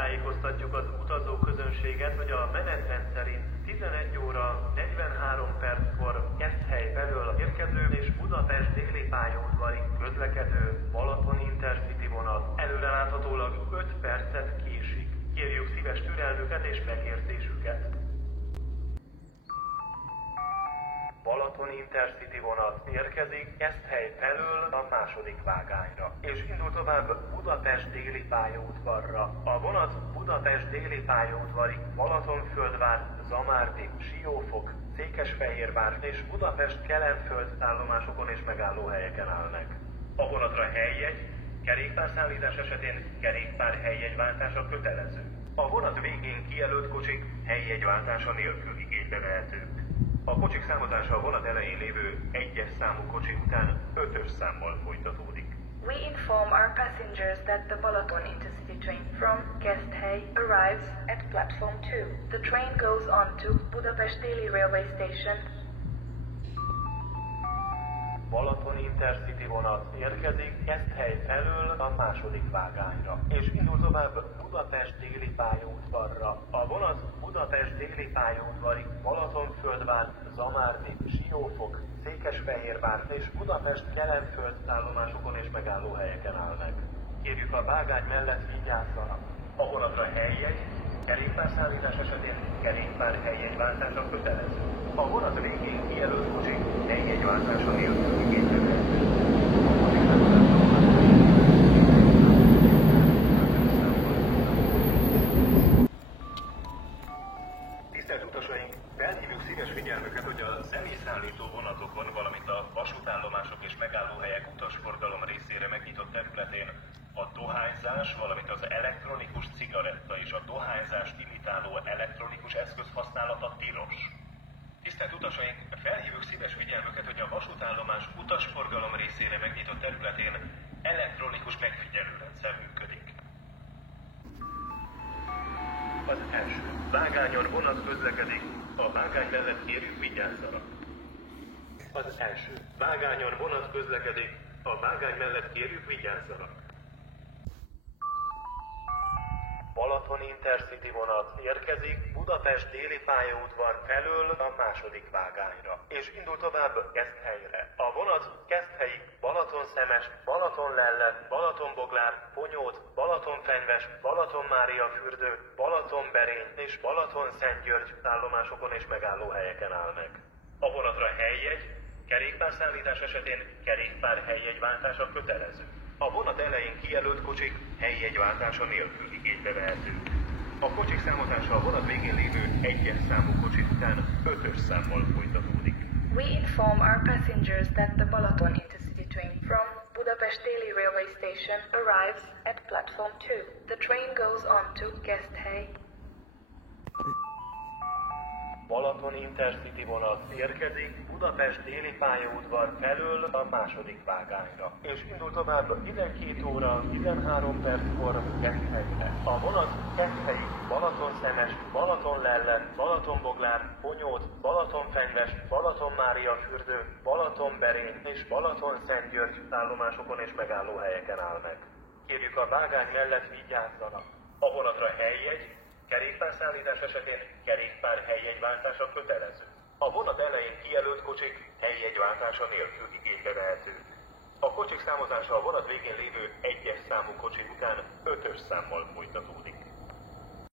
Tájékoztatjuk az utazó közönséget, hogy a menetrend szerint 11 óra 43 perckor Keszthely felől érkező és Budapest déli pályaudvari közlekedő Balaton Intercity vonat előreláthatólag 5 percet késik. Kérjük szíves türelmüket és megértésüket. Balaton Intercity vonat érkezik Keszthely felől a második vágányra, és indul tovább Budapest déli pályaudvarra. A vonat Budapest déli pályaudvari Balatonfürdvár, Zamárdi, Siófok, Székesfehérvár és Budapest Kelenföld állomásokon és megállóhelyeken áll meg. A vonatra helyjegy, kerékpárszállítás esetén kerékpár-helyjegyváltása kötelező. A vonat végén kijelölt kocsik helyjegyváltása nélkül igénybe vehetők. A kocsik számozása a vonat elején lévő 1-es számú kocsi után 5-ös számmal folytatódik. We inform our passengers that the Balaton Intercity train from Keszthely arrives at platform 2. The train goes on to Budapest Déli Railway Station. Balaton Intercity vonat érkezik Keszthely felől a második vágányra, és indul tovább Budapest déli pályaudvarra. A vonat Budapest déli pályaudvari Balatonfürdvár, Zamárdi, Siófok, Székesfehérvár és Budapest Kelenföld állomásokon és megállóhelyeken áll meg. Kérjük a vágány mellett vigyázzanak. A vonatra helyjegy, kerékpárszállítás esetén kerékpár-helyjegyváltása kötelező. A vonat végén kijelölt kocsik helyjegyváltása nélkül igénybe vehetők. Tisztelt utasaink, felhívjuk szíves figyelmüket, hogy a személyszállító vonatokon, valamint a vasútállomások és megállóhelyek utasforgalom részére megnyitott területén a dohányzás, valamint az elektronikus cigaretta és a dohányzást imitáló elektronikus eszköz használata tilos. Tisztelt utasaink, felhívjuk szíves figyelmüket, hogy a vasútállomás utasforgalom részére megnyitott területén elektronikus megfigyelőrendszer működik. Az első vágányon vonat közlekedik, a vágány mellett kérjük vigyázzanak. Az első vágányon vonat közlekedik, a vágány mellett kérjük vigyázzanak. Balaton Intercity vonat érkezik Budapest déli pályaudvar felől a második vágányra, és indul tovább Keszthelyre. A vonat Keszthelyi, Balatonszemest, Balatonlelle, Balatonboglár, Ponyód, Balatonfenyves, Balatonmáriafürdő, Balatonberény és Balatonszentgyörgy állomásokon és megállóhelyeken áll meg. A vonatra helyjegy, kerékpárszállítás esetén kerékpár-helyjegyváltása kötelező. A vonat elején kijelölt kocsik helyjegyváltása nélkül igénybe vehetők. A kocsik számozása a vonat végén lévő 1-es számú kocsi után 5-ös számmal folytatódik. We inform our passengers that the Balaton Intercity train from Budapest Déli Railway Station arrives at platform 2. The train goes on to Keszthely. Balaton Intercity vonat érkezik Budapest déli pályaudvar felől a második vágányra, és indul tovább 12 óra 13 perckor Keszthelyre. A vonat Keszthelyi, Balatonszemest, Balatonlelle, Balatonboglár, Ponyód, Balatonfenyves, Balatonmáriafürdő, Balatonberény és Balatonszentgyörgy állomásokon és megállóhelyeken áll meg. Kérjük a vágány mellett vigyázzanak. A vonatra helyjegy, kerékpárszállítás esetén kerékpár-helyjegyváltása kötelező. A vonat elején kijelölt kocsik helyjegyváltása nélkül igénybe vehetők. A kocsik számozása a vonat végén lévő 1-es számú kocsi után 5-ös számmal folytatódik.